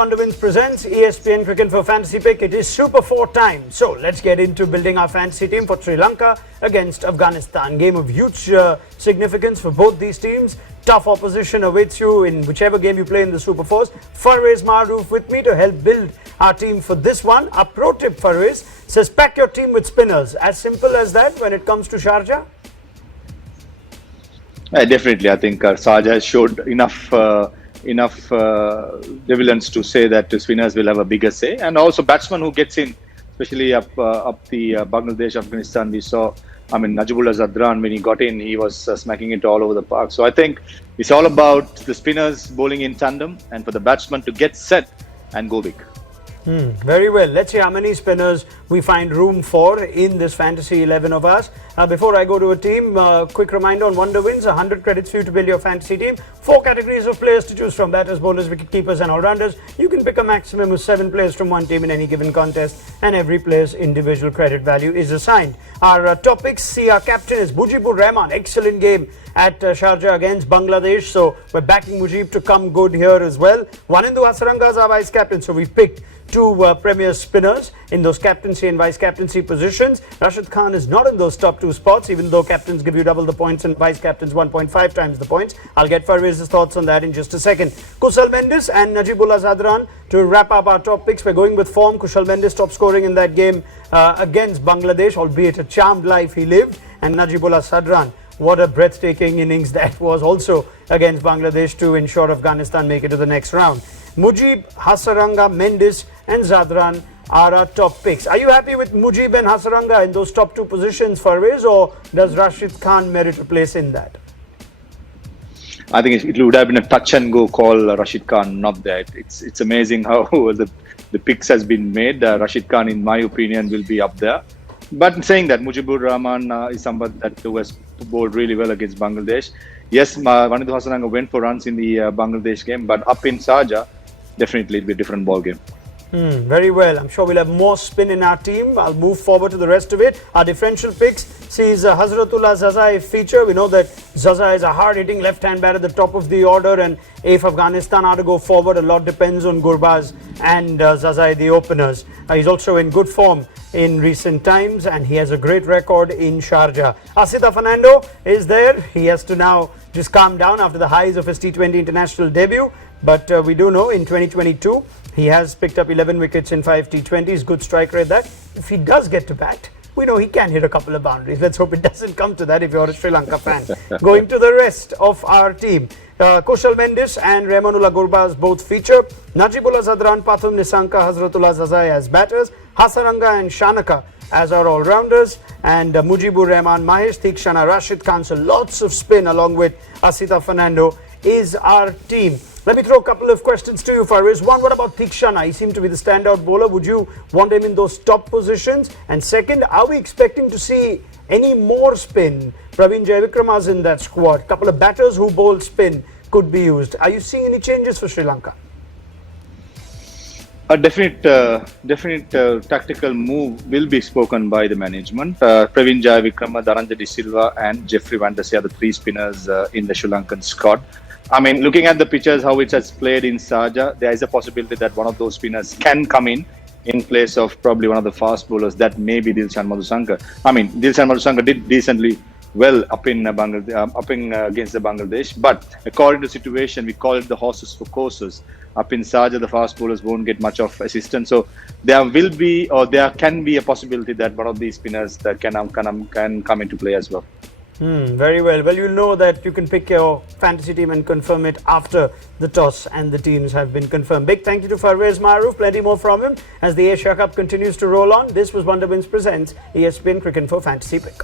Wonderwins presents ESPN Cricinfo Fantasy Pick. It is Super 4 time. So let's get into building our fantasy team for Sri Lanka against Afghanistan. Game of huge significance for both these teams. Tough opposition awaits you in whichever game you play in the Super 4s. Farwez Maroof with me to help build our team for this one. Our pro tip, Farwez, says pack your team with spinners. As simple as that when it comes to Sharjah? Definitely. I think Sharjah has showed enough relevance to say that the spinners will have a bigger say, and also batsman who gets in, especially up the Bangladesh, Afghanistan. We saw, Najibullah Zadran, when he got in, he was smacking it all over the park. So I think it's all about the spinners bowling in tandem, and for the batsman to get set and go big. Very well. Let's see how many spinners we find room for in this fantasy 11 of us. Before I go to a team, quick reminder on Wonderwins, 100 credits for you to build your fantasy team. 4 categories of players to choose from: batters, bowlers, wicket keepers and all-rounders. You can pick a maximum of 7 players from one team in any given contest, and every player's individual credit value is assigned. Our topics: see, our captain is Mujeeb Rahman. Excellent game at Sharjah against Bangladesh, so we're backing Mujeeb to come good here as well. Wanindu Hasaranga is our vice captain, so we picked 2 premier spinners in those captaincy and vice captaincy positions. Rashid Khan is not in those top 2 spots, even though captains give you double the points and vice captains 1.5 times the points. I'll get Farwez's thoughts on that in just a second. Kushal Mendis and Najibullah Zadran to wrap up our top picks. We're going with form. Kushal Mendis top scoring in that game against Bangladesh, albeit a charmed life he lived, and Najibullah Zadran, what a breathtaking innings that was also against Bangladesh to ensure Afghanistan make it to the next round. Mujeeb, Hasaranga, Mendis and Zadran are our top picks. Are you happy with Mujeeb and Hasaranga in those top 2 positions, Farwez, or does Rashid Khan merit a place in that? I think it would have been a touch and go call, Rashid Khan, not that. It's amazing how the picks has been made. Rashid Khan, in my opinion, will be up there. But saying that, Mujibur Rahman is somebody that was bowled really well against Bangladesh. Yes, Wanindu Hasaranga went for runs in the Bangladesh game, but up in Sharjah, definitely it'll be a different ball game. Very well. I'm sure we'll have more spin in our team. I'll move forward to the rest of it. Our differential picks sees Hazratullah Zazai feature. We know that Zazai is a hard-hitting left-hand batter at the top of the order, and if Afghanistan are to go forward, a lot depends on Gurbaz and Zazai, the openers. He's also in good form in recent times, and he has a great record in Sharjah. Asita Fernando is there. He has to now just calm down after the highs of his T20 international debut. But we do know in 2022, he has picked up 11 wickets in 5 T20s. Good strike rate that. If he does get to bat, we know he can hit a couple of boundaries. Let's hope it doesn't come to that if you're a Sri Lanka fan. Going to the rest of our team. Kushal Mendis and Rahmanullah Gurbaz both feature. Najibullah Zadran, Pathum Nisanka, Hazratullah Zazai as batters. Hasaranga and Shanaka as our all-rounders. And Mujibur Rahman, Mahesh Theekshana, Rashid Khan. So lots of spin along with Asita Fernando is our team. Let me throw a couple of questions to you, Farwez. One, what about Theekshana? He seemed to be the standout bowler. Would you want him in those top positions? And second, are we expecting to see any more spin? Praveen Jayavikrama's in that squad. A couple of batters who bowl spin could be used. Are you seeing any changes for Sri Lanka? A definite tactical move will be spoken by the management. Praveen Jayavikrama, Dhananjay De Silva and Jeffrey Van Der Sar are the 3 spinners in the Sri Lankan squad. Looking at the pitches, how it has played in Sharjah, there is a possibility that one of those spinners can come in place of probably one of the fast bowlers. That may be Dilshan Madhusanga. Dilshan Madhusanga did decently well up in against the Bangladesh, but according to the situation, we call it the horses for courses. Up in Sharjah, the fast bowlers won't get much of assistance, so there will be, or there can be, a possibility that one of these spinners that can come into play as well. Very well. Well, you'll know that you can pick your fantasy team and confirm it after the toss and the teams have been confirmed. Big thank you to Farwez Maroof. Plenty more from him as the Asia Cup continues to roll on. This was Wonderwins Presents ESPN Cricinfo Fantasy Pick.